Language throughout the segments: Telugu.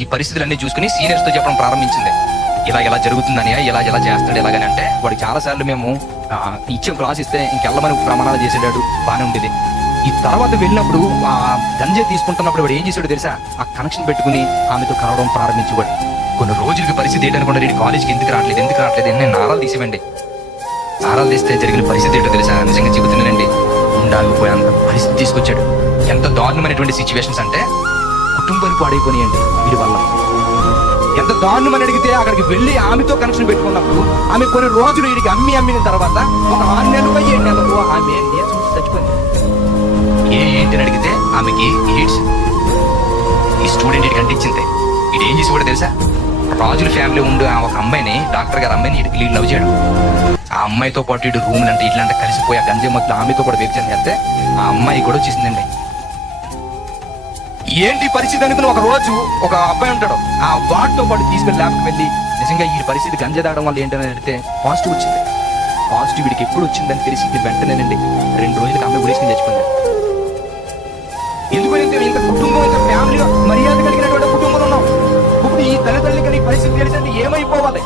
ఈ పరిస్థితులన్నీ చూసుకుని సీనియర్స్ తో చెప్పడం ప్రారంభించింది. ఇలా జరుగుతుందని, ఇలా చేస్తాడు ఎలాగని అంటే వాడికి చాలా సార్లు మేము ఇచ్చే క్లాస్ ఇస్తే ఇంకెళ్ళమని ప్రమాణాలు చేసేటాడు, బాగానే ఉండేది. ఈ తర్వాత వెళ్ళినప్పుడు ఆ గంజాయి తీసుకుంటున్నప్పుడు వాడు ఏం చేసాడో తెలుసా, ఆ కనెక్షన్ పెట్టుకుని ఆమెతో కలవడం ప్రారంభించేవాడు. కొన్ని రోజులకి పరిస్థితి ఏంటనుకుంటే రెడ్డి కాలేజ్కి ఎందుకు రావట్లేదు నేను నారాలు తీసివ్వండి. నారాలు తీస్తే జరిగిన పరిస్థితి ఏంటో తెలుసా, నిజంగా చెబుతున్నానండి, ఉండాలిపోయేంత పరిస్థితి తీసుకొచ్చాడు. ఎంత దారుణమైనటువంటి సిచ్యువేషన్స్ అంటే కుటుంబానికి పాడైపోయినాయండి వీడి వల్ల. ఎంత దారుణమని అడిగితే అక్కడికి వెళ్ళి ఆమెతో కనెక్షన్ పెట్టుకున్నప్పుడు ఆమె కొన్ని రోజులు వీడికి అమ్మిన తర్వాత ఒక 6 నెలలకు 7 నెలలకు ఆమె నీరసం చచ్చిపోయింది. ఏంటి అని అడిగితే ఆమెకి ఎయిడ్స్. ఈ స్టూడెంట్ ఇటు కంటించింది. ఇది ఏం చేసి కూడా తెలుసా, రాజుల ఫ్యామిలీ ఉండి ఒక అమ్మాయిని, డాక్టర్ గారు అమ్మాయిని ఇటు లవ్ చేయడం. ఆ అమ్మాయితో పాటు ఇటు రూమ్లు అంటే ఇట్లాంటి కలిసిపోయి ఆ గంజాయి మొత్తం ఆమెతో కూడా వ్యక్తి చేస్తే ఆ అమ్మాయి కూడా వచ్చేసిందండి. ఏంటి పరిస్థితి అనుకుని ఒక రోజు ఒక అబ్బాయి ఉంటాడు, ఆ వాటితో పాటు తీసుకెళ్లి ల్యాబ్కి వెళ్ళి నిజంగా ఈ పరిస్థితి గంజా తాగడం వల్ల ఏంటని అడిగితే పాజిటివ్ వచ్చింది. పాజిటివ్ వీడికి ఎప్పుడు వచ్చిందని తెలిసి వెంటనేనండి 2 రోజులకి అమ్మాయి గురించి తెచ్చుకుంది. ఎందుకంటే ఇంత కుటుంబం, ఇంత ఫ్యామిలీ మర్యాద కలిగినటువంటి కుటుంబంలో ఉన్నాం. ఇప్పుడు ఈ తల్లిదండ్రులకి ఈ పరిస్థితి తెలిసింది ఏమైపోవాలి.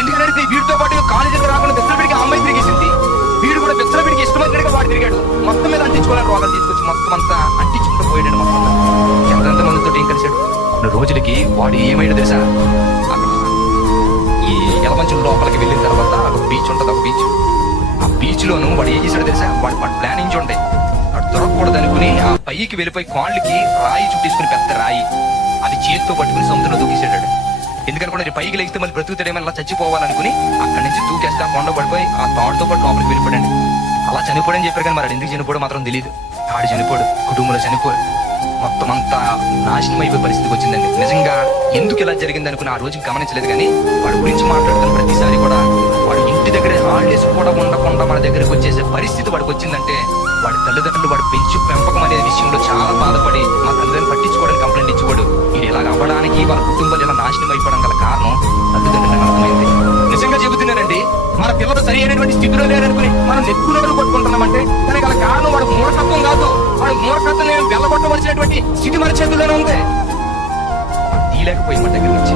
ఎందుకంటే వీడితో పాటు కాలేజీకి రాకుండా పెద్దలబిడికి అమ్మాయి తిరిగేసింది. వీడు కూడా పెద్దలబిడికి ఇష్టమైనట్టుగా వాడు తిరిగాడు. మొత్తం మీద అంటించుకోవాలని రోగాలు తీసుకొచ్చి మొత్తం అంతా అంటించుకుంటూ పోయాడు. మొత్తం ఎంత మందితో ఏం కలిసాడు. కొన్ని రోజులకి వాడు ఏమైనా తెలుసా, అక్కడ ఈ యలమంచం లోపలికి వెళ్ళిన తర్వాత ఒక బీచ్ ఉంటుంది. ఒక బీచ్, ఆ బీచ్ లోను వాడు ఏం చేశాడు తెలుసా, వాడు ప్లానింగ్ ఉంటాయి. వాడు దొరకకూడదు అనుకుని ఆ పైకి వెళ్ళిపోయి కాళ్ళకి రాయి చుట్టేసుకుని, పెద్ద రాయి అది చేతితో పట్టుకుని సముద్రంలో దూకేసాడు. ఎందుకంటే పైకి లేస్తే మళ్ళీ బ్రతుకుతాడేమో అలా చచ్చిపోవాలనుకుని అక్కడి నుంచి దూకేస్తే ఆ కొండ పడిపోయి ఆ తాడుతో పాటు లోపలికి వెళ్ళిపోయాడు. అలా చనిపోడని చెప్పారు కానీ మరి ఎందుకు చనిపోవడం మాత్రం తెలియదు. ఆడు చనిపోడు, కుటుంబంలో చనిపోడు, మొత్తం అంతా నాశనం అయిపోయే పరిస్థితికి వచ్చిందండి. నిజంగా ఎందుకు ఇలా జరిగింది అనుకుని ఆ రోజు గమనించలేదు. కానీ వాడి గురించి మాట్లాడుతున్న ప్రతిసారి కూడా వాడు ఇంటి దగ్గర హాలిడేస్ కూడా ఉండకుండా మన దగ్గరకు వచ్చేసే పరిస్థితి వాడికి వచ్చిందంటే వాడి తల్లిదండ్రులు వాడు పెంపకం అనే విషయంలో చాలా బాధపడి మా తల్లిదండ్రులు పట్టించుకోవడానికి కంప్లైంట్ ఇచ్చేవాడు. ఇది ఇలా అవ్వడానికి వాళ్ళ కుటుంబాలు ఇలా నాశనం అయిపోవడం గల కారణం తల్లిదండ్రులకు అర్థమైంది. నిజంగా చెబుతున్నానండి, మన పిల్లలు సరి అయినటువంటి స్థితిలో లేరనుకుని మనం నెక్కులో కొట్టుకుంటున్నామంటే దానికి గల కారణం వాడు మూర్ఖత్వం కాదు. వాడు మూర్ఖత్వం నేను వెళ్ళగొట్టవలసినటువంటి స్థితి మన చేతుల్లోనే ఉంది. తీయలేకపోయి మన దగ్గర నుంచి